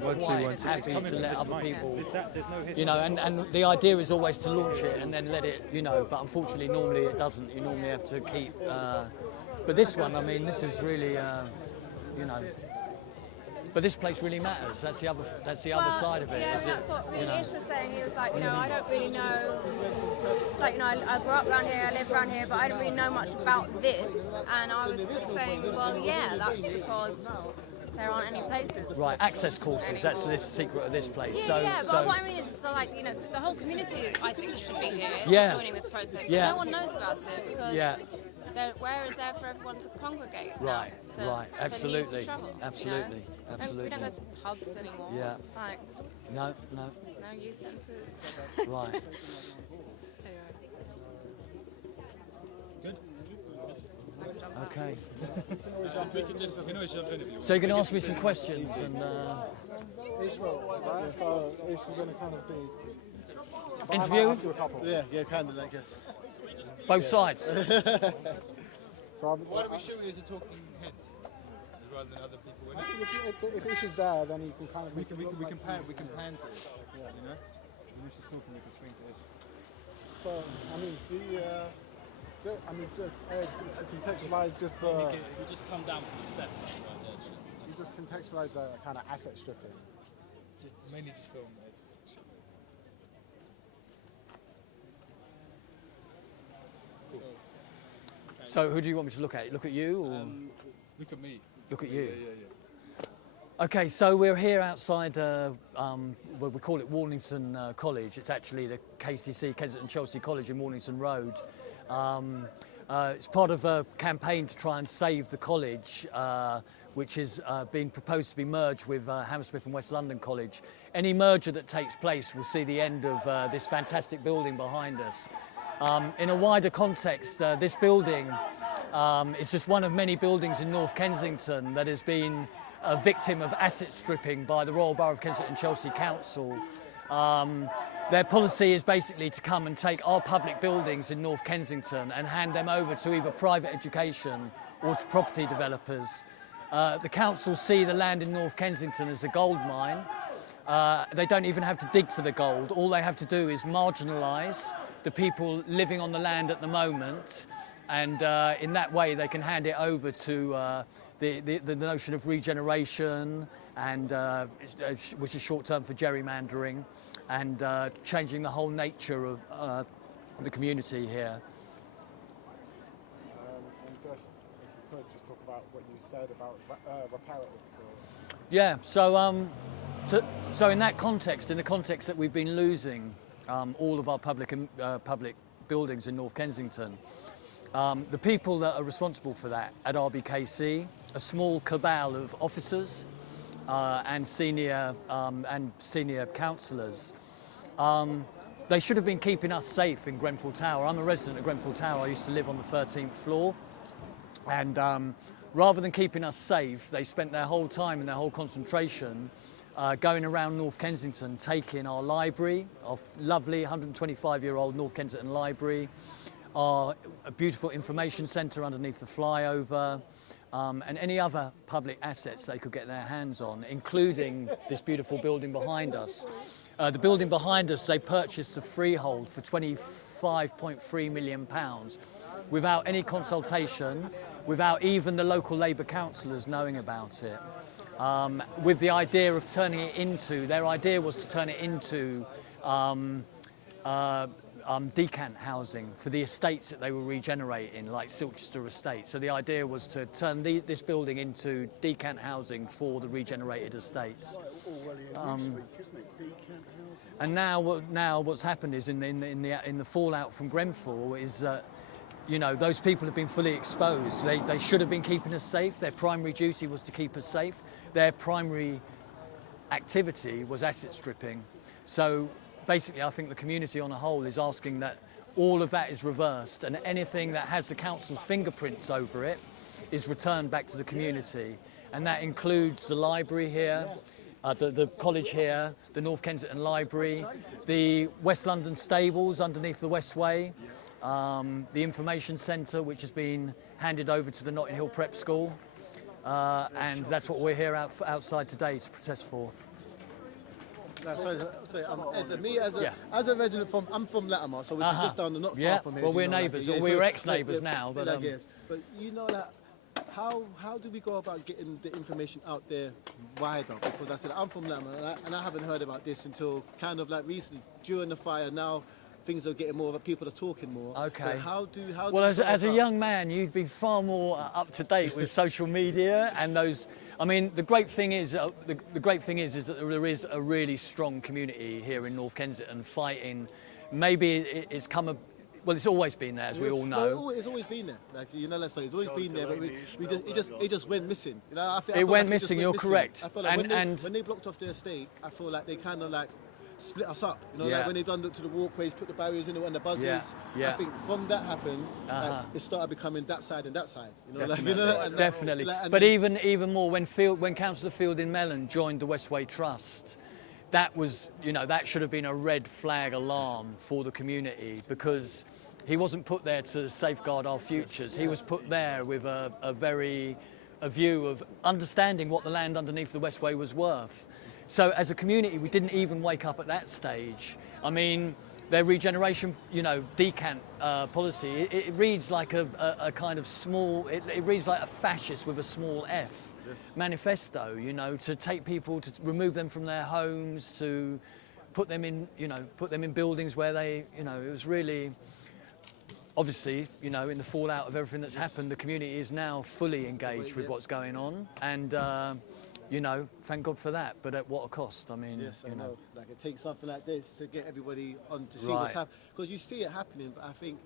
wasn't quite happy to let other people, There's no history. you know, and the idea is always to launch it and then let it, you know, but unfortunately normally it doesn't. You normally have to keep, but this one, I mean, this is really, you know, but this place really matters. That's the other side of it. Yeah, that's what me and Ish was saying. He was like, you know, I don't really know. It's like, you know, I grew up around here, I live around here, but I don't really know much about this. And I was just saying, well, yeah, that's because there aren't any places. Right, access courses. That's the secret of this place. Yeah, but what I mean is, just like, you know, the whole community, I think, should be here joining this protest. But no one knows about it because. Where is there for everyone to congregate? Right, right, absolutely, travel, absolutely, you know? absolutely. We don't go to pubs anymore. Yeah. Like, no. There's no youth centres. Right. Okay. So you're going to ask me some questions and. So this is going to kind of be. Interview? Yeah, kind of, I guess. Both sides. So why don't we show you as a talking head rather than other people? I think if Ish is there, then you can kind of. We can pan to it. Yeah. You know. When Ish is talking, we can swing to Ish. So I mean, just contextualize just the. We just come down from the set right there. You just contextualize the kind of asset stripping. Mainly just film it. So who do you want me to look at? Look at you or look at me? Look at you. Yeah. Okay, so we're here outside, well, we call it Warlington College. It's actually the KCC, Kensington Chelsea College in Warlington Road. It's part of a campaign to try and save the college, which is being proposed to be merged with Hammersmith and West London College. Any merger that takes place will see the end of this fantastic building behind us. In a wider context, this building is just one of many buildings in North Kensington that has been a victim of asset stripping by the Royal Borough of Kensington Chelsea Council. Their policy is basically to come and take our public buildings in North Kensington and hand them over to either private education or to property developers. The council see the land in North Kensington as a gold mine. They don't even have to dig for the gold. All they have to do is marginalise the people living on the land at the moment, and in that way they can hand it over to the notion of regeneration, and which is short term for gerrymandering, and changing the whole nature of the community here. And just, if you could, just talk about what you said about reparative. Yeah, so in that context, in the context that we've been losing all of our public buildings in North Kensington, the people that are responsible for that at RBKC, a small cabal of officers and senior councillors, they should have been keeping us safe in Grenfell Tower. I'm a resident of Grenfell Tower. I used to live on the 13th floor, and rather than keeping us safe, they spent their whole time and their whole concentration going around North Kensington, taking our library, our lovely 125-year-old North Kensington Library, our beautiful information centre underneath the flyover, and any other public assets they could get their hands on, including this beautiful building behind us. The building behind us, they purchased a freehold for £25.3 million without any consultation, without even the local Labour councillors knowing about it. With the idea of turning it into, their idea was to turn it into decant housing for the estates that they were regenerating, like Silchester Estate. So the idea was to turn this building into decant housing for the regenerated estates. And now what's happened is in the fallout from Grenfell is that, you know, those people have been fully exposed. They should have been keeping us safe. Their primary duty was to keep us safe. Their primary activity was asset stripping. So basically, I think the community on a whole is asking that all of that is reversed, and anything that has the council's fingerprints over it is returned back to the community. And that includes the library here, the college here, the North Kensington Library, the West London stables underneath the Westway, the information centre, which has been handed over to the Notting Hill Prep School. And that's what we're here outside today to protest for. Sorry, me as a Yeah. as a resident I'm from Latimer, so which is just down the not Yeah, far from here. well, you we're know, neighbours, yeah, or we're ex-neighbours now, but, I guess. But you know that. How do we go about getting the information out there wider? Because I said I'm from Latimer, and I haven't heard about this until kind of like recently during the fire. Now things are getting more, people are talking more. Okay. But how do Well, we as go a about- young man, you'd be far more up to date with social media and those. I mean, the great thing is that there is a really strong community here in North Kensington fighting. Maybe it's come a. Well, it's always been there, as we all know. No, it's always been there. Like, you know, let's say it's always been there, but it just went missing. You know, I feel It like went it just missing. went You're missing. correct. I feel like And when they blocked off their estate, I feel like they kind of like split us up. You know, Yeah. like when they done to the walkways, put the barriers in it and the buzzers. Yeah. I think from that happened, Uh-huh. like, it started becoming that side and that side. You know, Definitely, like, you know, and, definitely. like, and But then- even more when Councillor Fielding Mellon joined the Westway Trust, that was, that should have been a red flag alarm for the community, because he wasn't put there to safeguard our futures. He was put there with a view of understanding what the land underneath the Westway was worth. So as a community, we didn't even wake up at that stage. I mean, their regeneration, decant policy, it reads like a kind of small, it reads like a fascist with a small f manifesto, to take people, to remove them from their homes, to put them in buildings where they, it was really, obviously, in the fallout of everything that's happened, the community is now fully engaged with what's going on, and thank God for that. But at what a cost? I mean, Yes, I know. Like it takes something like this to get everybody on to see Right. what's happening, because you see it happening, but I think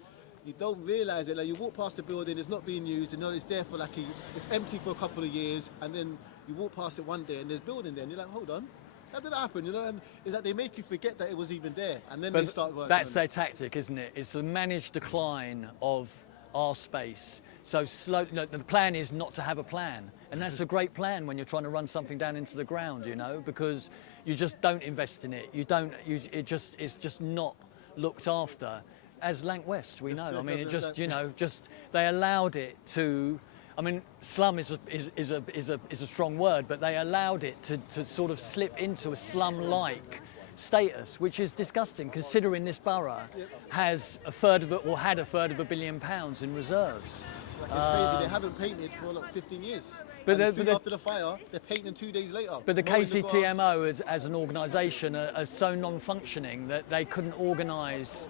you don't realise it. Like you walk past the building, it's not being used, and it's there for it's empty for a couple of years, and then you walk past it one day and there's building there, and you're like, hold on. How did that happen? And it's like they make you forget that it was even there, and then they start working. That's on their it. tactic, isn't it? It's a managed decline of our space. So the plan is not to have a plan, and that's a great plan when you're trying to run something down into the ground, because you just don't invest in it. It's just not looked after. As Lanc West, we know. I mean, they allowed it to. I mean, slum is a strong word, but they allowed it to sort of slip into a slum-like status, which is disgusting, considering this borough has had £250 million in reserves. Like it's crazy. They haven't painted for 15 years. But And soon after the fire, they're painting 2 days later. But the Mowing the grass. KCTMO as an organisation are so non-functioning that they couldn't organise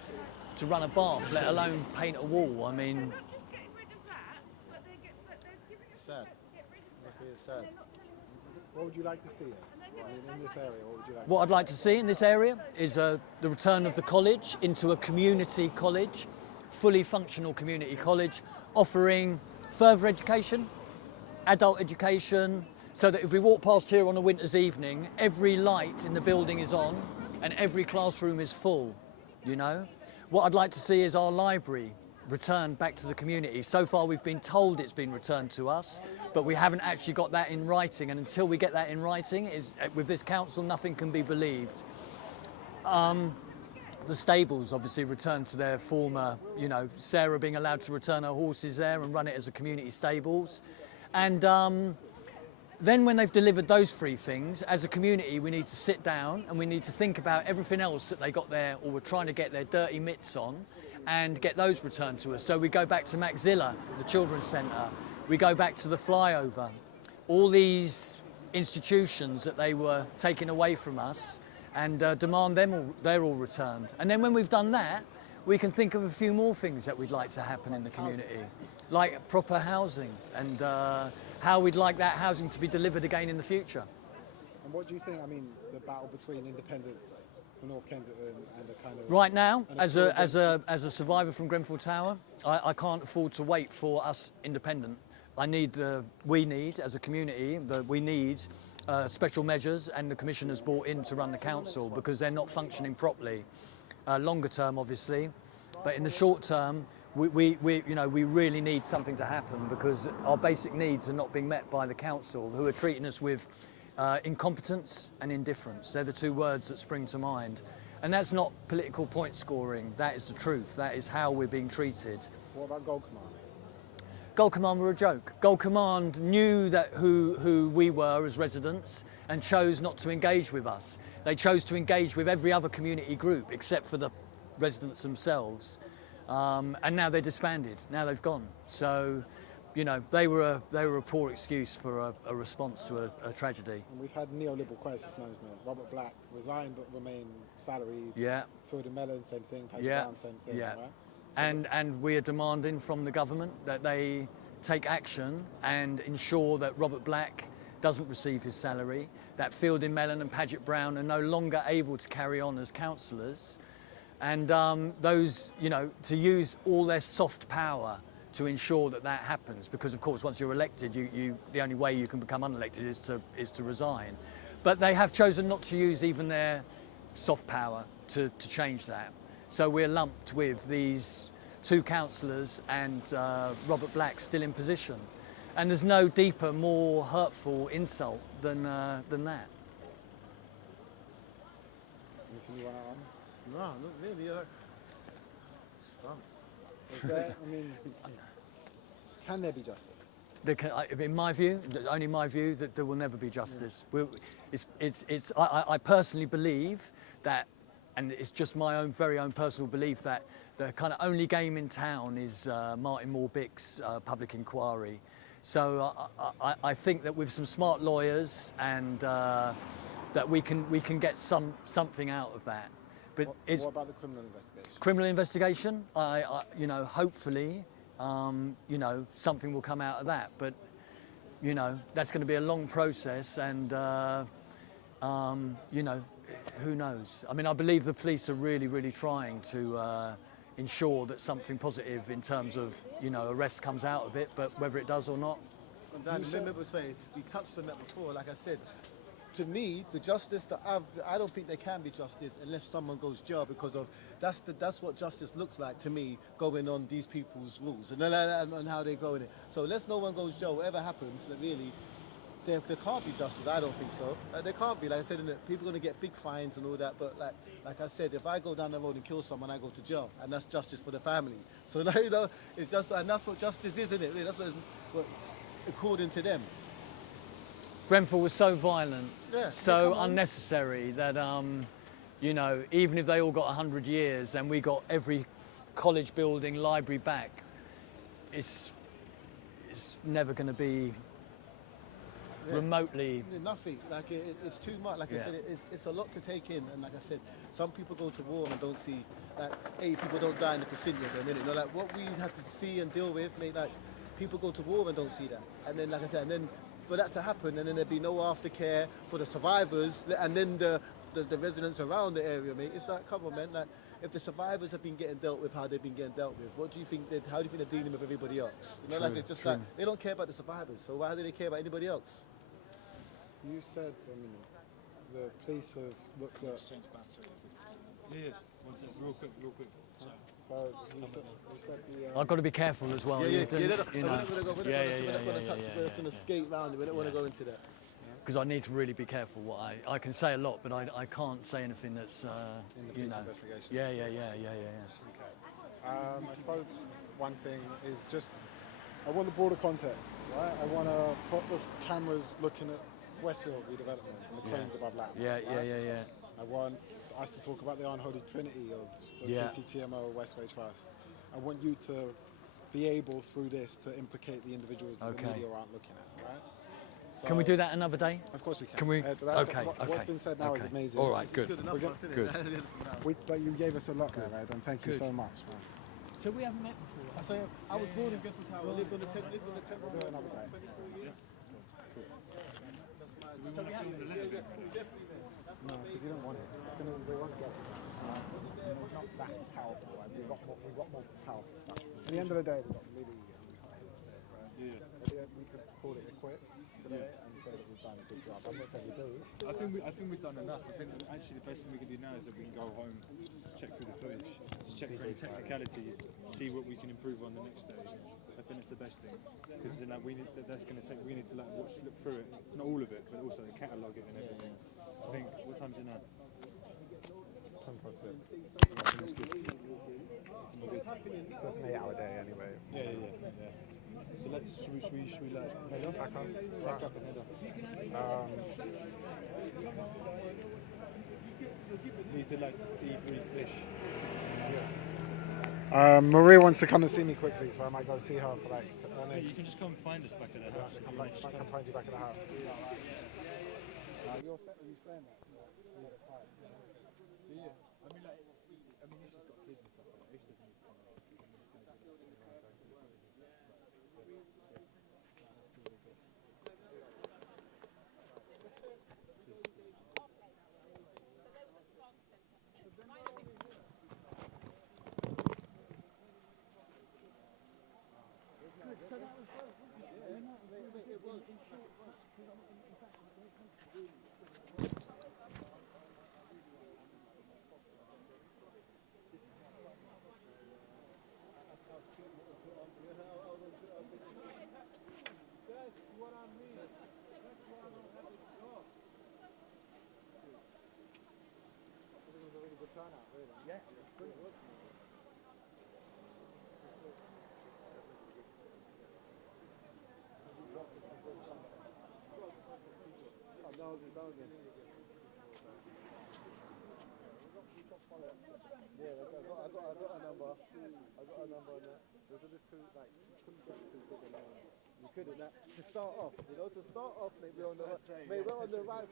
to run a bath, let alone paint a wall. I mean, It's sad. I feel it's sad. What would you like to see? In this area, what would you like? what I'd like to see in this area is the return of the college into a community college, fully functional community college, offering further education, adult education, so that if we walk past here on a winter's evening, every light in the building is on and every classroom is full, What I'd like to see is our library returned back to the community. So far we've been told it's been returned to us, but we haven't actually got that in writing, and until we get that in writing, with this council, nothing can be believed. The stables obviously returned to their former, Sarah being allowed to return her horses there and run it as a community stables. And then when they've delivered those three things, as a community, we need to sit down and we need to think about everything else that they got there or were trying to get their dirty mitts on and get those returned to us. So we go back to Maxilla, the Children's Centre. We go back to the flyover. All these institutions that they were taking away from us and demand they're all returned. And then when we've done that, we can think of a few more things that we'd like to happen in the community, like proper housing and how we'd like that housing to be delivered again in the future. And what do you think? I mean, the battle between independence for North Kensington and the kind of Right now, as a survivor from Grenfell Tower, I can't afford to wait for us independent. We need, as a community, we need special measures, and the Commissioners brought in to run the council because they're not functioning properly. Longer term, obviously, but in the short term, we really need something to happen because our basic needs are not being met by the council, who are treating us with incompetence and indifference. They're the two words that spring to mind. And that's not political point scoring, that is the truth. That is how we're being treated. what about Gold Command? Gold Command were a joke. Gold Command knew that who we were as residents and chose not to engage with us. They chose to engage with every other community group except for the residents themselves. And now they're disbanded. Now they've gone. So, you know, they were a poor excuse for a response to a tragedy. And we've had neoliberal crisis management. Robert Black resigned but remained salaried. Yeah. Phil de Melon, same thing. Paddy Yeah. Brown, same thing. Yeah. Right? And we are demanding from the government that they take action and ensure that Robert Black doesn't receive his salary, that Fielding Mellon and Paget Brown are no longer able to carry on as councillors, and those, you know, to use all their soft power to ensure that that happens, because of course once you're elected, the only way you can become unelected is to resign. But they have chosen not to use even their soft power to change that. So we're lumped with these two councillors and Robert Black still in position. And there's no deeper, more hurtful insult than that. Anything you want to add? No, not really. Like, stumps. Is there, I mean, can there be justice? In my view, only my view, that there will never be justice. I personally believe that, and it's just my very own personal belief, that the kind of only game in town is Martin Moore-Bick's public inquiry. So I think that with some smart lawyers and that we can get something out of that. But What about the criminal investigation? Criminal investigation, you know, hopefully, you know, something will come out of that. But, you know, that's going to be a long process, and, you know, who knows? I mean, I believe the police are really, really trying to ensure that something positive in terms of, you know, arrest comes out of it, but whether it does or not. And Dan, remember saying, we touched on that before, like I said, to me, the justice that I don't think there can be justice unless someone goes jail, because of that's what justice looks like to me, going on these people's rules and how they go in it. So unless no one goes jail, whatever happens, really, there can't be justice. I don't think so. There can't be. Like I said, people are going to get big fines and all that. But like I said, if I go down the road and kill someone, I go to jail, and that's justice for the family. So like, you know, it's just, and that's what justice is, isn't it? Really, that's what according to them. Grenfell was so violent, Yeah, so unnecessary that, you know, even if they all got 100 years and we got every college building, library back, it's never going to be remotely. Nothing. Like it's too much. Like I said, it's a lot to take in. And like I said, some people go to war and don't see, like, people don't die in the vicinity of them, innit? You know, like what we have to see and deal with, mate, like people go to war and don't see that. And then, like I said, and then for that to happen, and then there'd be no aftercare for the survivors, and then the residents around the area, mate. It's like, come on, man. Like, if the survivors have been getting dealt with how they've been getting dealt with, what do you think? How do you think they're dealing with everybody else? You know, like it's just like they don't care about the survivors. So why do they care about anybody else? You said, I mean, the police have looked at. Exchange battery. Yeah. One second, real quick. So you said the. I've got to be careful as well. Yeah. You know. We're not going to skate around it. We don't want to go into that. Because I need to really be careful what I can say a lot, but I can't say anything that's, in the you police know. investigation. Yeah. Okay. I suppose one thing is just, I want the broader context, right? I want to put the cameras looking at Westfield redevelopment and the cranes above land. Yeah. I want us to talk about the unholy trinity of the PCTMO Westway Trust. I want you to be able, through this, to implicate the individuals that the media aren't looking at, right? So, Can we do that another day? Of course we can. Can we? What's been said now is amazing. All right, good. You gave us a lot there, Ed, and thank you so much. Man. So we haven't met before. So I was born in Grenfell Tower. I lived on the 10th floor for another day. 24 years. No, because you don't want it. They won't get it. It's not that powerful. Like, we've got more powerful stuff. At the end of the day, we've got Liddy. We could call it a quit today and say that we've done a good job. I'm not saying we do. I think we've done enough. I think that actually the best thing we can do now is that we can go home, check through the footage, just check for any technicalities, see what we can improve on the next day. I think it's the best thing, because like, we need to like look through it, not all of it, but also catalogue it and everything. I think, what time's it now? 10 past 6. I think it's good. So it's an 8-hour day anyway. Yeah. So should we like head off? Back up and head off. Need to like debrief fish. Maria wants to come and see me quickly, so I might go see her for like. No, you can just come find us back at the house. I can find you back at the house. Are you staying there? Yeah. I mean, Isha's got kids and stuff like that. Isha doesn't need to come around. Yeah, I got a number. I got a number on that. Those are the two, like, you couldn't get too big a name. You couldn't. To start off, mate, we're on the right